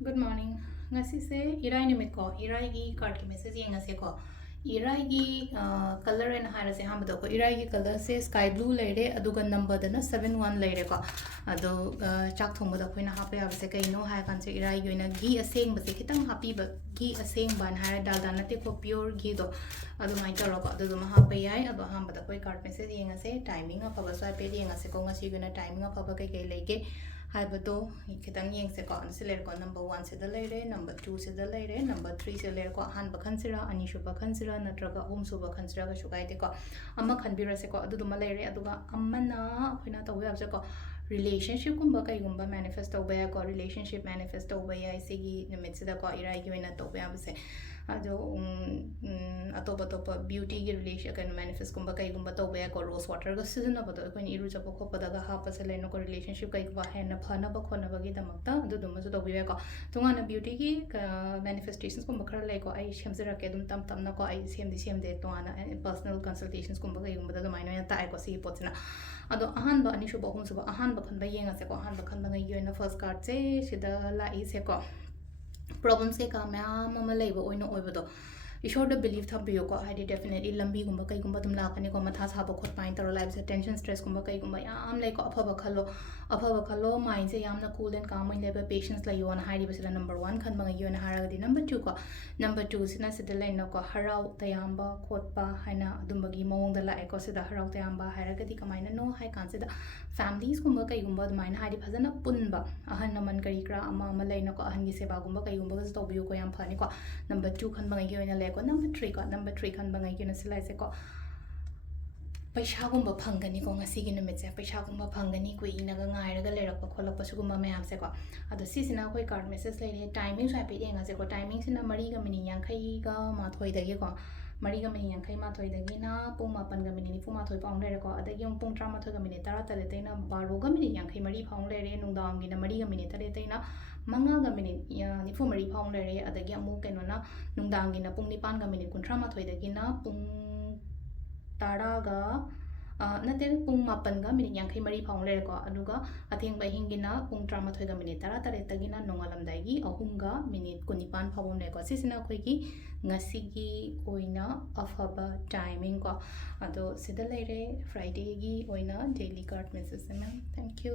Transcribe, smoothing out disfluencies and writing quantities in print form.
Good morning. Ngasi se irai nimit ko irai gi card ki message yenga se ko irai gi color and hara se ham ko irai gi color se sky blue leire aduga number dana 71 leire ko ado chak thong da khoina ha pa se kai no ha kan se irai gi na gi aseng ba se kitang happy ba gi aseng ban hara dal dan nate ko pure gi do adu mai ta ro ko adu ma ha pa yai ado ham ba koi card message yenga se timing of ba swa pe yenga se ko ngasi gi na timing of ba kai kai lege हाइबदो खितंग येंगसे को अनसिलेर को number 1 से the लेरे number 2 से the लेरे number 3 से लेरे को हान बखनसिरा अनिशुब खनसिरा नत्रगा ओमसुब खनसिरा का शुगाइते को अम्मा खनबिरसे को अदुदुमा लेरे अदुगा अम्मना अखिना तवे याबसे को रिलेशनशिप कुंबा कईगुंबा मैनिफेस्ट तौबया को रिलेशनशिप मैनिफेस्ट तौबया इसेगी निमित्सदा को इराई की वेना तौबया बसे अदो अतोप अतोप ब्यूटी की रिलेशन कैन मैनिफेस्ट कुंबा कईगुंबा तौबया को रोज वाटर का सीजन अब तो कोई इरु जब को पदगा हापसे लेनो को रिलेशनशिप कईगुंबा है न फना बखोनबगी दमकता अदुदुमसु तौबया को तुंगाना ब्यूटी की मैनिफेस्टेशंस कुंबा खरा लेको आई सेमजरके दुम तम तमना को आई सेमदे तोआना पर्सनल कंसल्टेशंस कुंबा कईगुंबा द माइनो या ताई को सी पोतना अदो अहानबा अनिशुब अहुमसुब अहानबा खनबा येंगासे को अहानबा खनबा ngai yoina first card se sida lai se ko problems ke ka myam ama leiba oina oibado ईश्वर बिलीव थबियो को हाइडी डेफिनेटली लंबी गुंबा कई गुंबा तुम लाकने को मथा साबो खोट पाइन तरो लाइफ से टेंशन स्ट्रेस गुंबा कई गुंबा याम लाइक अफब खलो माइंड से यामना कूल एंड काम इन लेबल पेशेंस लायो न हाइडी बसिदा नंबर 1 खन मंग यो न हारगदी नंबर 2 को नंबर 2 सिना सिदा लाइन को हराउ तयाम्बा खोटपा हैना दुंबगी मोंग द लाइक को सिदा हराउ तयाम्बा हारगदी कमाइना नो हाइ कांसिदा फैमिलीज गुंबा कई गुंबा माइना हाइडी फजना पुनबा अहन नमन करी क्रा अमा लाइन को अहन गी सेवा गुंबा कई गुंबा गस तोबियो को याम फनी को नंबर 2 खन मंग यो न को नंबर 3 खन बंगाई की नसिलाई से को पैसा गुंबा फंगनी को ngasi gi numit se पैसा गुंबा फंगनी कोई इनागा ngairaga lerappa kholappa sugumba mayam se ko ado sisina koi card message leire timing sai pe yenga se ko timing sina mari ga mini yankai ga ma thoi dagi ko mari ga mini yankai ma thoi dagi na pung ma pan ga mini ni pu ma thoi paung lere ko adagi yung pung tra ma thoi ga mini tara tare teina baro ga mini yankai mari paung lere nungdam gi na mari ga mini tare teina manga ga mini ya ni fu mari paung lere adagi amu keno na nungdam gi na pung ni pan ga mini kuntra ma thoi dagi na pung tara ga नते पुंग मापन गा minute यांखै मरी फाउंग लेको अदुगा अथेंग बहिंगिना पुंग 13 गा minute 13 तगिना नोंगालमदागी अहुंगा minute 19 फाउंग लेको सिसिना खोइगी ngasiगी ओइना अफबा timing को अदो सिदा लेरे Friday गी ओइना daily card message में थैंक यू